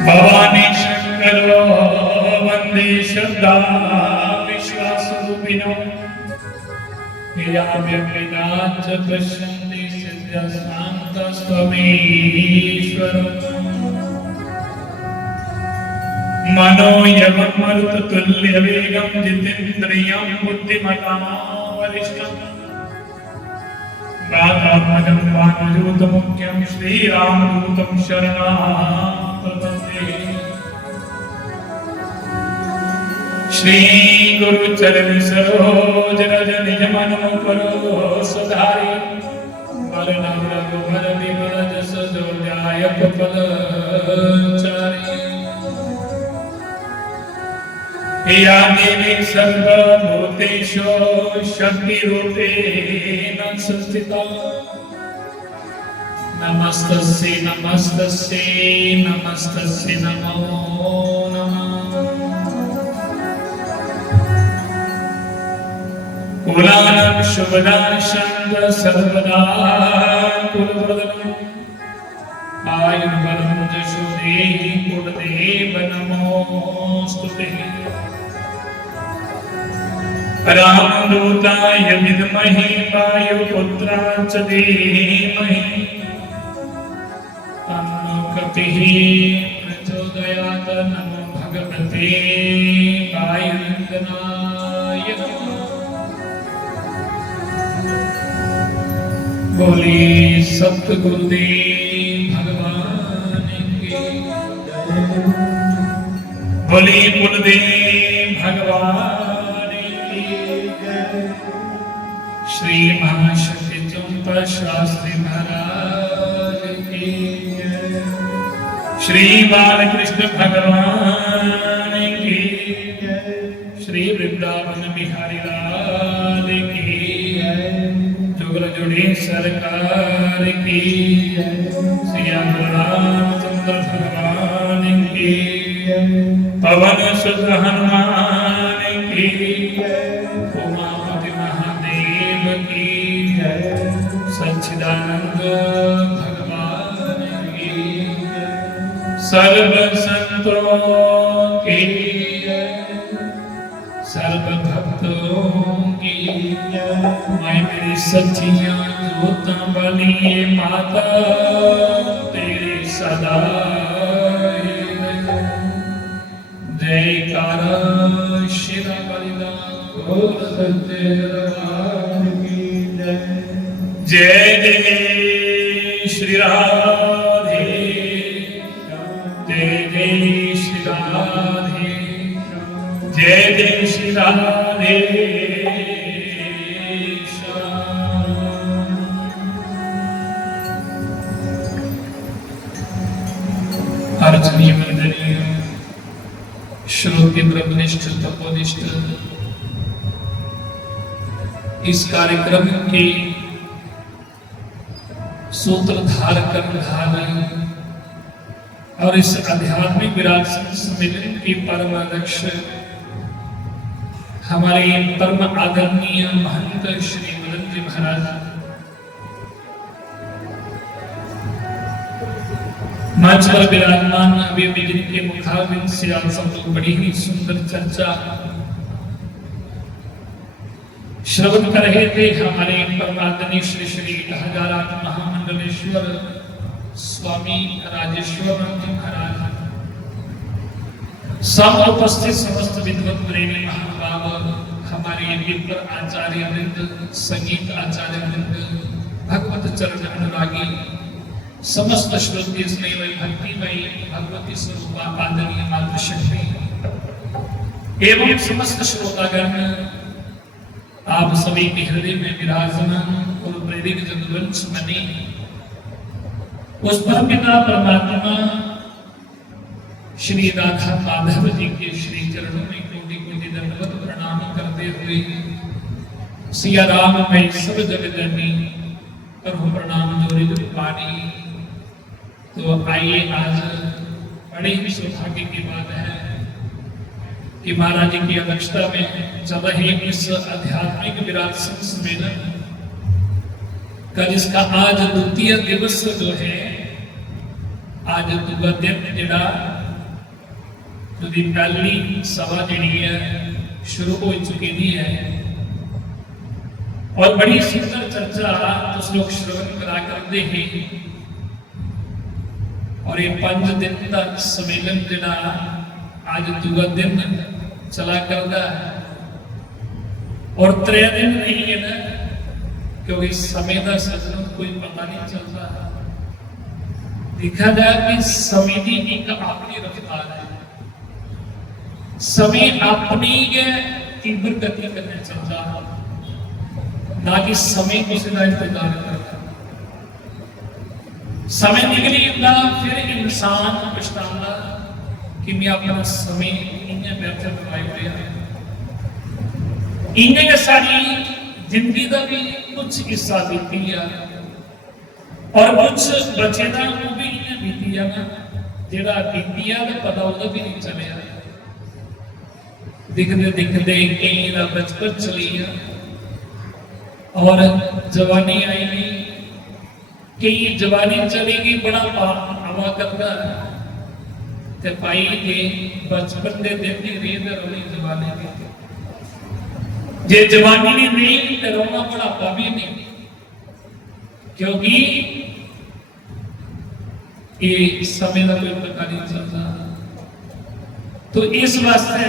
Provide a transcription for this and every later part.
भवानी शंकरो वंदे श्रद्धा विश्वासरूपिणो याव्यभिनाच पश्यन्ति सिद्ध्यशान्तस्त्वमीश्वरो मनोयवं मरुततुल्यवेगं जितेन्द्रियं बुद्धिमतां वरिष्ठं वातात्मजं वानरयूतमुख्यं श्रीरामदूतं शरणं प्रपद्ये। श्री गुरु चरण सरोज रज निज मन करो सुधारी वरण रघुवर विमल जस जो जायक फल चारि। या देवी सर्वभूतेषु शक्तिरूपेण संस्थिता नमस्तस्यै नमस्तस्यै नमस्तस्यै नमो नमः। कुलानं शुभदां शान्त सर्वदा कुलप्रदम् आयुर्बलं यशो देहि कुलदेव नमोस्तुते। रामदूताय विद्महे वायुपुत्राय च धीमहि तन्नो कपिः प्रचोदयात्। नमो भगवते वायुनन्दनाय नमः। बोले सतगुरुदेव भगवान की, बोले कुलदेव भगवान की। श्री महाशक्ति चंपा शास्त्री महाराज की, श्री बालकृष्ण भगवान की, श्री वृंदावन बिहारी लाल की, जुगल जुड़ी सरकार की, सिया रामचंद्र भगवान की, पवन सुत हनुमान की, उमापति महादेव की, सच्चिदानंद भगवान की, सर्व संतों की, सर्व भक्तों की। मैं मेरी सच्चियां जोतां वाली माता तेरे सदा जयकारा शिरा बलिदा बोल सच्चे दरबार की जय। जय जय श्री राधे, जय जय श्री राधे, जय जय श्री राधे। अर्चनीय वंदनीय श्रोत ब्रह्मनिष्ठ तपोनिष्ठ इस कार्यक्रम के सूत्रधार कर्णधार और इस आध्यात्मिक विराट सम्मेलन के परम अध्यक्ष हमारे परम आदरणीय महंत श्री मदन जी महाराज, मंच पर विराजमान अभी जिनके मुखारबिंद से आप सब लोग बड़ी ही सुंदर चर्चा श्रवण कर रहे थे। हमारे परमादरणीय श्री श्री हजारात महामंडलेश्वर स्वामी राजेश्वर जी महाराज, सब उपस्थित समस्त विद्वत प्रेमी महानुभाव, हमारे विप्र आचार्य वृंद, संगीत आचार्य वृंद, भगवत चरण अनुरागी, समस्त श्रोती स्नेहमयी भक्तिमयी भगवती स्वरूपा आदरणीय मातृशक्ति एवं समस्त श्रोतागण, आप सभी के हृदय में विराजमान और प्रेरित जनवंश बने उस परमपिता परमात्मा श्री राधा माधव जी के श्री चरणों में कोटि कोटि दंडवत प्रणाम करते हुए सिया राम मैं सब जग जननी करूं प्रणाम जोरी जो पानी। तो आइए, आज बड़े ही सौभाग्य की बात है कि महाराज जी की अध्यक्षता में चल रहे इस आध्यात्मिक विराट सम्मेलन का जिसका आज द्वितीय दिवस जो है, आज दूसरा दिन जड़ा ਉਹਦੀ ਪਹਿਲੀ ਸਭਾ ਜਿਹੜੀ ਹੈ ਸ਼ੁਰੂ ਹੋ ਚੁੱਕੀ ਦੀ ਹੈ और बड़ी सुंदर चर्चा तुस लोग श्रवण करा करते हैं और ये 5 दिन का सम्मेलन जिहड़ा आज दूसरा दिन चला करता है और 3 दिन नहीं है ना क्योंकि समय का सजनों कोई पता नहीं चलता। देखा जाए कि समय की एक अपनी रफ्तार है, समय अपनी तीव्र गति करने चलता है ना कि समय किसी का इंतजार करता। समय निकली ना फिर इंसान पछताना कि मैं अपना समय इन्हें बेहतर करवाई हुआ इन्हें सारी जिंदगी का भी कुछ हिस्सा बीती है और कुछ बचे का वो भी इन्हें बीती है ना जेड़ा बीती है तो पता उदा भी नहीं चलिया। दिखते दिखते कई का बचपन चली है और जवानी आई गई, कई जवानी चली गई, बड़ा हवा करता ते पाई के बचपन के दिन की रेत रोली जवानी की जे जवानी ने नहीं तो रोना बुढ़ापा भी नहीं क्योंकि ये समय का कोई पता नहीं चलता। तो इस वास्ते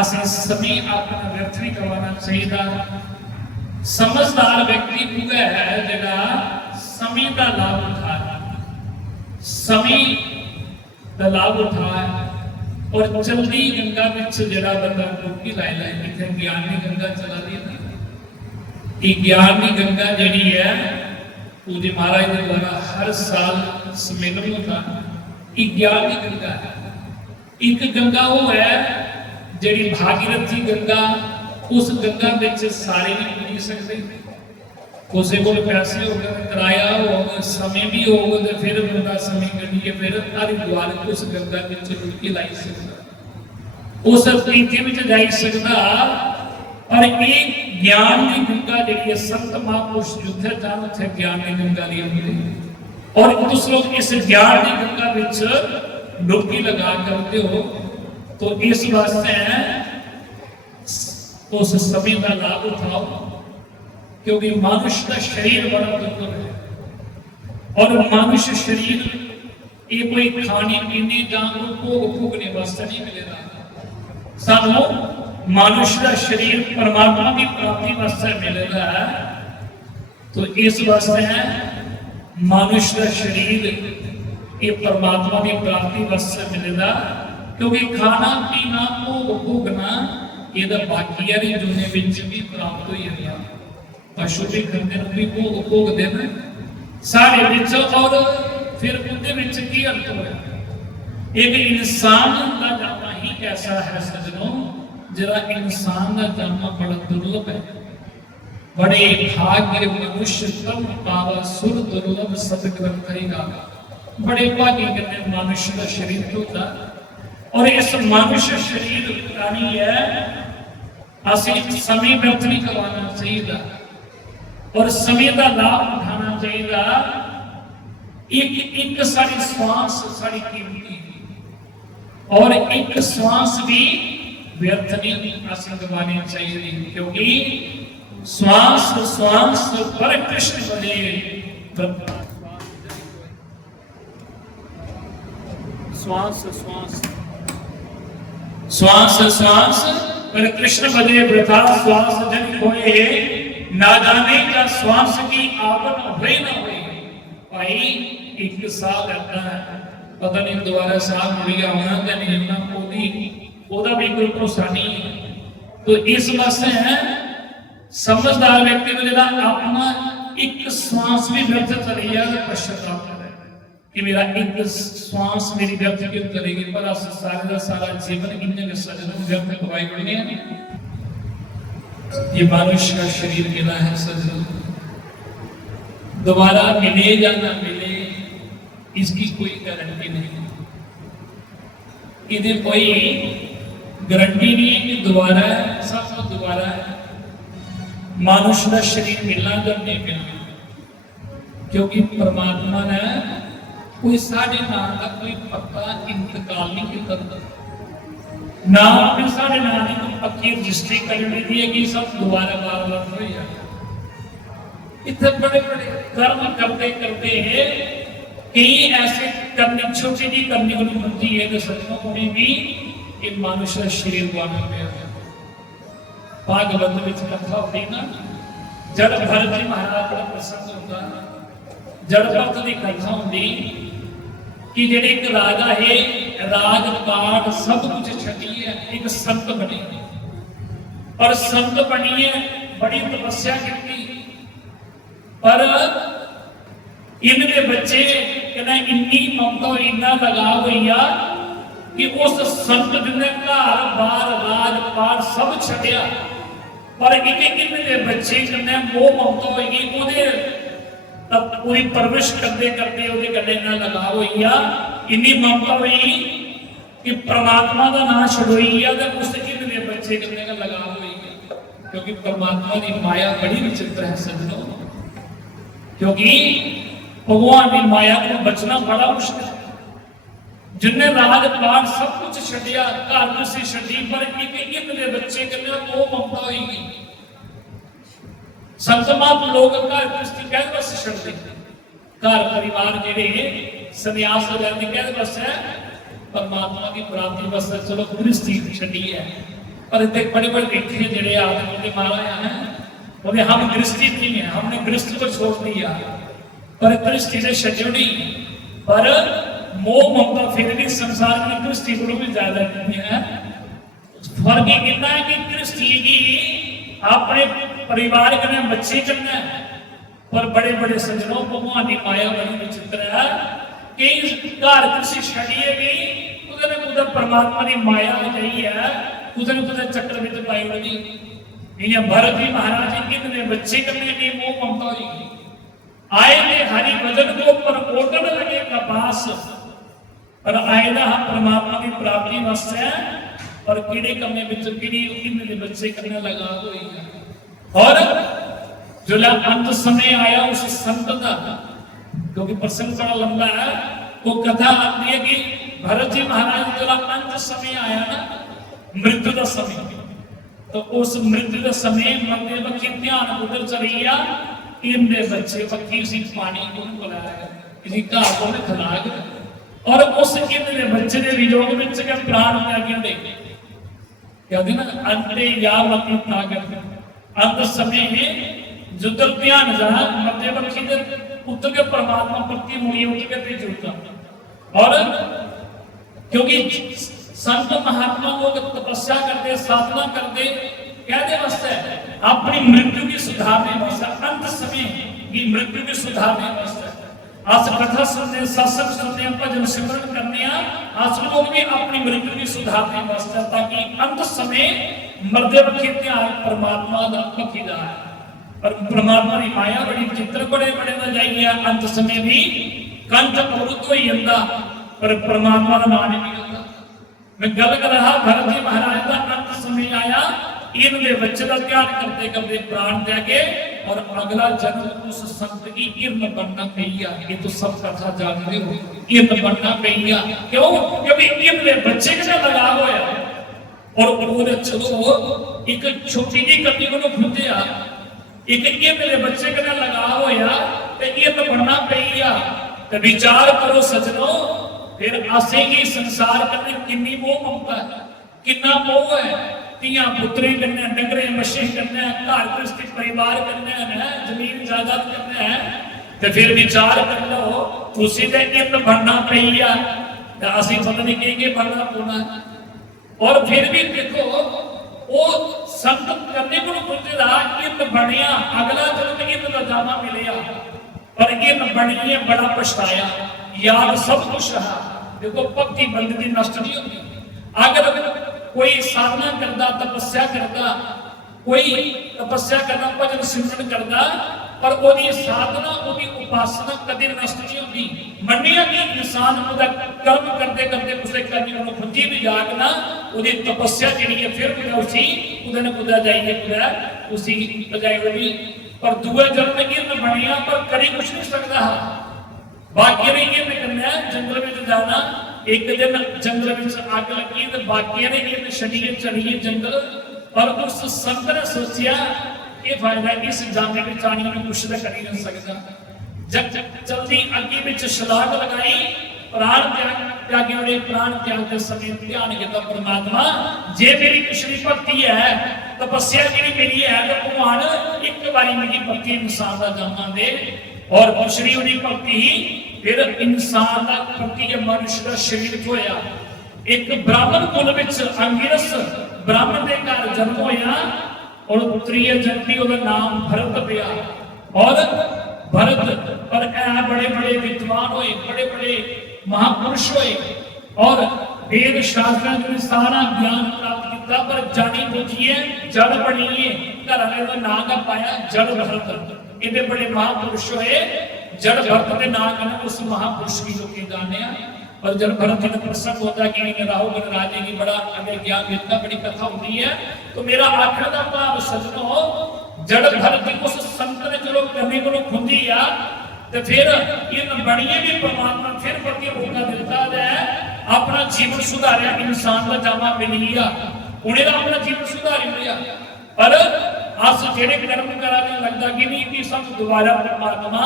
असें समय अपना व्यर्थ नहीं करवाना चाहिए। समझदार व्यक्ति वो है जिहड़ा समय का लाभ उठाए, समय का लाभ उठाए और चलती गंगा विच जिहड़ा बंदा डुबकी लाई लाई इत्थे ज्ञान की गंगा चला दी ना, ये ज्ञान की गंगा जिहड़ी है पूज्य महाराज के द्वारा हर साल सम्मेलन होता, ये ज्ञान की गंगा है। एक गंगा वो है जिहड़ी भागीरथी गंगा, उस गंगा विच सारे नहीं पी सकते, किसी को पैसे हो गए, किराया हो, समय भी हो तो फिर बंदा समय कढ़िए फिर हरिद्वार उस गंगा विच डुबकी लाई सकता, उस तरीके में जा सकता। और एक ज्ञान की गंगा जी संत महापुरुष जिथे जान उथे ज्ञान की गंगा ली होती और तुम लोग इस ज्ञान की गंगा विच डुबकी लगा करते हो तो इस वास्ते उस समय का लाभ उठाओ क्योंकि मनुष्य का शरीर बड़ा दुर्लभ है और मनुष्य शरीर ये कोई खाने पीने या भोग भोगने वास्ते नहीं मिलेगा। सानू मनुष्य का शरीर परमात्मा की प्राप्ति वास्ते मिलेगा। तो इस वास्ते मनुष्य का शरीर ये परमात्मा की प्राप्ति वास्ते मिलेगा क्योंकि खाना पीना भोग भोगना ये बाकी है दुनिया विच भी प्राप्त हो जाता, पशु भी खाते भी भोग भोग देना सारे विच और फिर उनके विच की अंत होया। एक इंसान का जन्म ही ऐसा है सजनों, जरा इंसान का जन्म बड़ा दुर्लभ है। बड़े भाग्य मनुष्य तम पावा सुर दुर्लभ सतग्रंथ का, बड़े भाग्य करने मनुष्य का शरीर होता और इस मनुष्य शरीर प्राणी है असें समय व्यर्थ नहीं करवाना चाहिए और समय का लाभ उठाना चाहिए। एक एक सारी श्वास सारी कीमती और एक श्वास भी व्यर्थ नहीं असें गवानी चाहिए क्योंकि श्वास श्वास पर कृष्ण बने, श्वास श्वास श्वास श्वास पर कृष्ण बदे वृथा श्वास जन होए ना जाने का श्वास की आवन हुए ना हुए। भाई एक साल रहता है पता नहीं दोबारा साल मुड़िया होना क्या नहीं होना, ओदा भी कोई भरोसा नहीं है। तो इस वास्ते है समझदार व्यक्ति को जरा अपना एक श्वास भी व्यर्थ चली जाए पश्चाताप कि मेरा एक श्वास मेरी व्यर्थ क्यों करेगी, पर सारे का सारा जीवन इन्हें सजनों व्यर्थ गवाई पड़े। ये मनुष्य का शरीर मिला है सजनों, दोबारा मिले या ना मिले इसकी कोई गारंटी नहीं, इधर कोई गारंटी नहीं है कि दोबारा सब दोबारा है। मनुष्य का शरीर मिलना जब नहीं मिलना क्योंकि परमात्मा ने कोई साढ़े नाम का कोई पक्का इंतकाल नहीं किया। नाम भी साढ़े नाम की तो पक्की रजिस्ट्री करनी दी है कि सब दोबारा बार बार हो जाए। इतने बड़े बड़े कर्म करते करते कई ऐसे करनी छोटी जी करनी होती है तो सचमुच में भी एक मनुष्य शरीर बना पे भागवत में कथा होती ना जड़ भरत जी महाराज का प्रसंग होता जड़ भरत की कथा होती कि जेडे एक राजा है राजपाट सब कुछ छड़ी है एक संत बने और संत बनी है बड़ी तपस्या की पर इनके बच्चे कहना इन्नी ममता इन्ना लगाव हुई कि उस संत जिन्हें घर बार राजपाट सब छड़िया पर इनके बच्चे कन्ने मोह ममता हुई ओदे पूरी परवरिश करते करते ओदे कन्ने इन्ना लगाव हुई इन्नी ममता हुई कि परमात्मा का नाम छड़ोई उस इनके बच्चे कन्ने का लगाव हुई क्योंकि परमात्मा की माया बड़ी विचित्र है सज्जनों क्योंकि भगवान की माया को बचना बड़ा मुश्किल है जिन्हें राजपाट सब कुछ छड़िया घर तुसी छड़ी पर इनके बच्चे कन्ने वो ममता होगी संतमात लोग घर गृहस्थी कहते बस छड़ते घर परिवार जेडे संन्यास हो जाते कहते बस है परमात्मा की प्राप्ति बस चलो गृहस्थी छड़ी है पर इतने बड़े बड़े देखे जेडे आदमी महाराज हैं बोले हम गृहस्थी नहीं है हमने गृहस्थ को छोड़ दिया पर गृहस्थी से छड्यो नहीं पर मोह ममता फिर भी संसार में गृहस्थी को भी ज्यादा नहीं है फर्क इतना है कि गृहस्थी की अपने परिवार करने बच्चे करना पर बड़े बड़े सज्जनों भगवान की माया बड़ी विचित्र है कि घर कृषि छड़िए भी कुछ न कुछ परमात्मा की माया हो जाई है कुछ न कुछ चक्कर में पाई होगी ये भरत जी महाराज इतने बच्चे करने की मोह ममता हुई आए थे हरि भजन को परकोटन लगे कपास पर आए ना परमात्मा की प्राप्ति वास्ते और कीड़े कमे कीड़ी इनके बच्चे करने लगा हुई और जो अंत समय आया उस संत का क्योंकि प्रसंग बड़ा लंबा है वो कथा आती है कि भरत जी महाराज जो अंत समय आया ना मृत्यु का समय तो उस मृत्यु के समय मंदिर पक्षी ध्यान उधर चलिया इनके बच्चे पक्षी उसी पानी को बुलाया किसी घाह को खिला और उस इनके बच्चे के वियोग में प्राण त्याग दे कहते ना अंते या मती ताकत अंत समय में जुदर ध्यान जहां मध्य पक्षी के पुत्र के परमात्मा प्रति मुड़ी उठ के जुड़ता और क्योंकि संत महात्मा लोग तपस्या करते साधना करते कहते वास्ते अपनी मृत्यु की सुधारने वास्ते अंत समय की मृत्यु की सुधारने वास्ते आज कथा सुनने सत्संग सुनने भजन सिमरन करने आज लोग भी अपनी मृत्यु की सुधारने वास्ते ताकि अंत समय मरदे वक्त ध्यान परमात्मा का पकीदा है पर परमात्मा की माया बड़ी चित्र बड़े बड़े न जाइए अंत समय भी कंठ अवरुद्ध हो जाता पर परमात्मा का नाम नहीं आता मैं गल कर रहा भरत जी महाराज का अंत समय आया इनके बच्चे का ध्यान करते करते प्राण त्यागे और अगला जन्म उस संत की इर्न बनना पईया ये तो सब कथा जानते हो इर्न बनना पईया क्यों क्योंकि इनके बच्चे के साथ लगाव होया और वो चलो एक छोटी जी कटी को खुंदिया एक इनके बच्चे के साथ लगाव होया ते इर्न बनना पईया ते विचार करो सजनों फिर आसे ही संसार करने किन्नी मोह ममता है किन्ना मोह है तियां पुत्रे करने डंगरे मछे करने घर गृहस्थी परिवार करने है जमीन जायदाद करने है तो फिर विचार कर लो उसी दे इर्न बनना पईया ते असि पता नहीं के बनना पौना और फिर भी देखो वो संत करने को खुद रहा इर्न बनिया अगला जन्म इर्न का दामा मिलिया पर इर्न बनिए बड़ा पछताया याद सब कुछ रहा देखो भक्ति बंदगी नष्ट नहीं होती अगर कोई साधना करता तपस्या करता कोई तपस्या करना भजन सिमरन करता पर ओदी साधना ओदी उपासना कदे नष्ट नहीं होती मंडिया के इंसान ओदा कर्म करते करते उसके कर्म को खुद भी जागना ओदी तपस्या जेडी है फिर भी उसी उदे न कुदा जाइए कुदा उसी बजाय ओदी पर दुआ जन्म में इर्न बनिया पर करी कुछ नहीं सकता बाकी नहीं ये करना है जंगल में तो जाना एक दिन जंगल में अग लगी तो बाकिया ने इन छड़िए चढ़िए जंगल, पर उस संत ने सोचा ये फायदा इस जाने की चाणी में कुछ तो कर ही नहीं सकता। जब जल्दी अग्गी में छलांग लगाई, प्राण त्यागे और प्राण त्यागते समय ध्यान किया परमात्मा जे मेरी पिछली भक्ति है तपस्या जी मेरी है तो भगवान एक बारी मेरी भक्ति इंसान का जामा दे। और पिछली उन्हीं भक्ति ही फिर इंसान का भक्ति के मनुष्य का शरीर होया। एक ब्राह्मण कुल में अंगिरस ब्राह्मण के घर जन्म होया और त्रीय जन्मी उसका नाम भरत पिया। और भरत पर बड़े बड़े विद्वान हुए, बड़े बड़े महापुरुष हुए और वेद शास्त्र में सारा ज्ञान प्राप्त किया, पर जानी बुझिए जड़ बनी है घर वाले का नाम का पाया जड़ भरत। इतने बड़े महापुरुष हुए जड़ भरत के नाम का उस महापुरुष की लोग जाने। और जब भरत जी प्रसंग होता है कि राहु गणराजे की बड़ा अगर ज्ञान देता बड़ी कथा होती है, तो मेरा आखिर का भाव सजनो जड़ भरत जी उस संत ने चलो करने को खुंदी आ तो फिर इन बड़िए भी परमात्मा फिर प्रति मौका देता है अपना जीवन सुधारिया। इंसान का जामा मिल गया उन्हें अपना जीवन सुधार लिया, पर अस जेड़े कर्म करा लगता कि नहीं कि सब दोबारा परमात्मा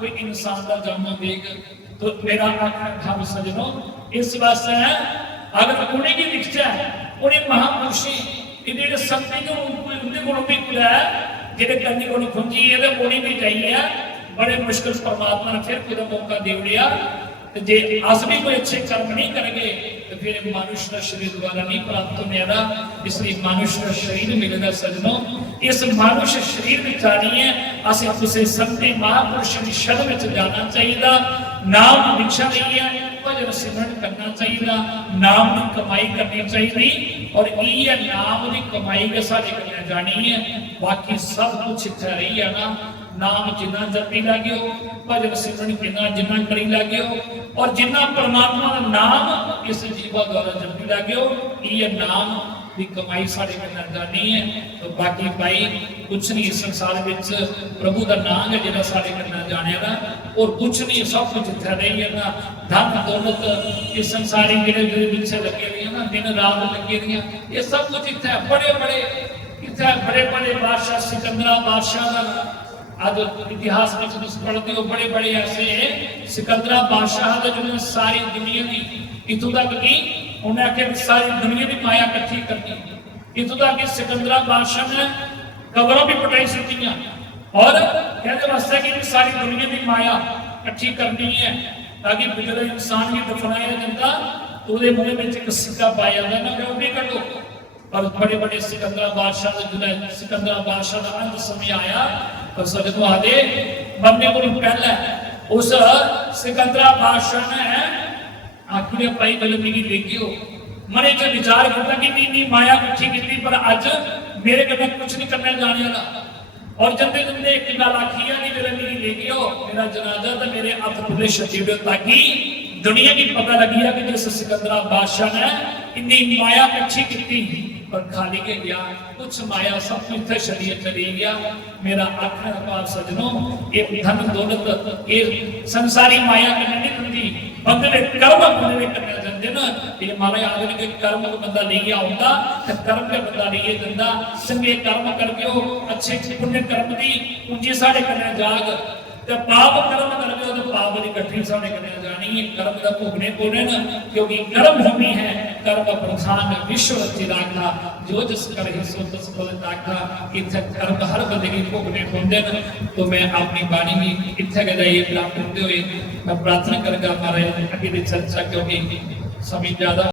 कोई इंसान का जामा देगा। तो मेरा आखिर सजनो इस वास्ते है अगर उन्हें की दीक्षा है उन्हें महापुरुषी इन्हें संति को उनके गुण भी खुला है जेड़े करने को खुंजी है तो उन्हें भी चाहिए। बड़े मुश्किल परमात्मा ने फिर पूरा मौका दे दिया। जे अस भी कोई अच्छे कर्म नहीं करेंगे तो फिर मनुष्य का शरीर दोबारा नहीं प्राप्त होगा। इसलिए मनुष्य का शरीर मिलेगा सजनों। इस मनुष्य शरीर में जानी है असें किसी संते महापुरुष की शरण में जाना चाहिए, नाम दीक्षा ली है, भजन सिमरन करना चाहिए, नाम की कमाई करनी चाहिए। और ये नाम की कमाई के सारे करना जानी है। बाकी सब कुछ इतना रही है ना, नाम जिन्ना जपी लगे हो, भजन सिमरन कितना जिन्ना करी लगे हो, और जिन्ना परमात्मा का नाम इस जीवा द्वारा जपी लगे हो, ये नाम की कमाई सारे करना जानी है। तो बाकी भाई कुछ नहीं इस संसार में प्रभु का नाम है जिन्ना सारे करना जाने ना, और कुछ नहीं सब कुछ इतना नहीं है ना। धन दौलत इस संसारी मेरे पीछे लगे हुए ना, दिन रात लगे हुए, ये सब कुछ इतना बड़े बड़े इतना बड़े बड़े बादशाह सिकंदरा बादशाह का आज इतिहास में पढ़ते हो, बड़े बड़े ऐसे सिकंदरा बादशाह जो सारी दुनिया की इतों तक की उन्हें आके सारी दुनिया की माया इकट्ठी करनी, इतों तक कि सिकंदरा बादशाह ने कब्रों भी पटाई सकती और कहते वास्ते कि सारी दुनिया की माया इकट्ठी करनी है ताकि जो इंसान भी दफनाया जाता तो मुंह में एक सिक्का पाया जाता ना, वो भी कर लो। और बड़े बड़े सिकंदरा बादशाह जो सिकंदरा बादशाह का अंत समय आया और सदको आदे मरने को पहले उस सिकंदरा बादशाह ने आखिर पाई गलती की लेगी हो मने जो विचार करता कि नहीं माया इकट्ठी की पर आज मेरे कदम कुछ नहीं करने जाने वाला। और जब तुमने एक गल आखी है नहीं मेरे मेरी लेगी हो मेरा जनाजा तो मेरे हाथ खुले शतीब ताकि दुनिया की पता लगी है कि जिस सिकंदरा बादशाह ने इतनी माया इकट्ठी की पर खाली के गया कुछ माया सब कुछ शरीर चली गया। मेरा आखिर बात सजनों ये धन दौलत ये संसारी माया करने नहीं होती, बंदे ने कर्म बंदे करने जाते ना। ये मारे आदमी के कर्म को बंदा ले गया होता तो कर्म के बंदा लिए जाता, संगे कर्म करके हो अच्छे पुण्य कर्म की पूंजी साढ़े करने जाग तो पाप कर्म करके हो तो पाप की इकट्ठी साढ़े करने जानी है। कर्म का भोगने बोले ना क्योंकि कर्म भूमि है, कर्म प्रधान विश्व चिरागा जो जिस कर ही सो तस फल दागा। इत्थे कर्म हर बंदे की भोगने होंदे न। तो मैं अपनी बाणी में इत्थे के जाइए प्राप्त होते हुए मैं प्रार्थना करूंगा हमारे आगे की चर्चा क्योंकि समय ज्यादा